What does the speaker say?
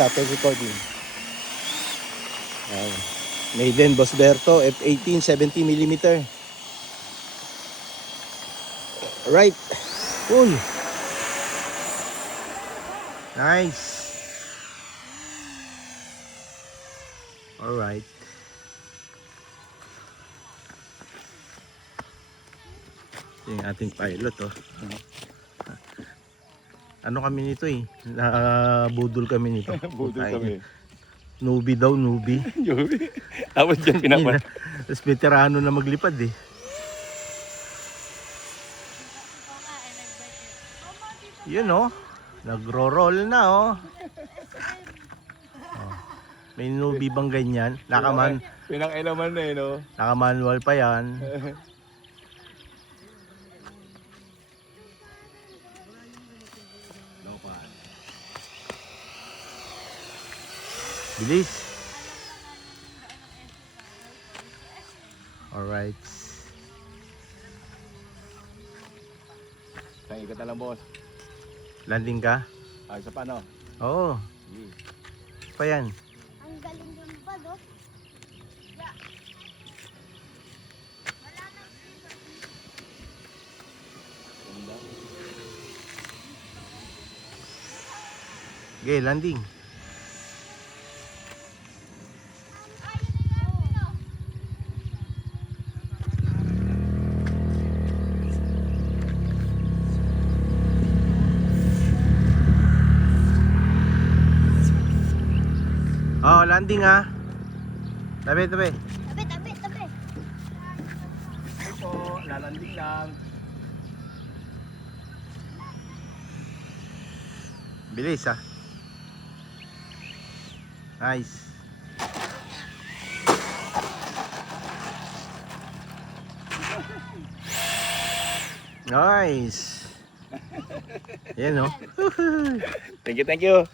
Started recording. Maiden Bosberto F18 70mm. Right. Cool. Nice. Alright. Ito yung ating pilot, oh. Ano kami nito eh? Budol kami nito. Budol kami. Newbie daw, newbie. Tapos dyan pinapat. Tapos veterano na maglipad eh. Yun oh. Nagro-roll na oh. May newbie bang ganyan? Pinang-ilaman na eh, no? Naka-manual pa yan. Bilis. Alright. Isang ikot na lang, boss. Landing ka? Ay, sa paano? Oo. Pa yan. Ang galing dun pa, no? Okay, landing. Oh, landing ha. Tabi, tabi. Tabi, tabi, tabi. Ito, lalanding lang. Bilis ha. Nice. Nice. Yan oh. Thank you, thank you.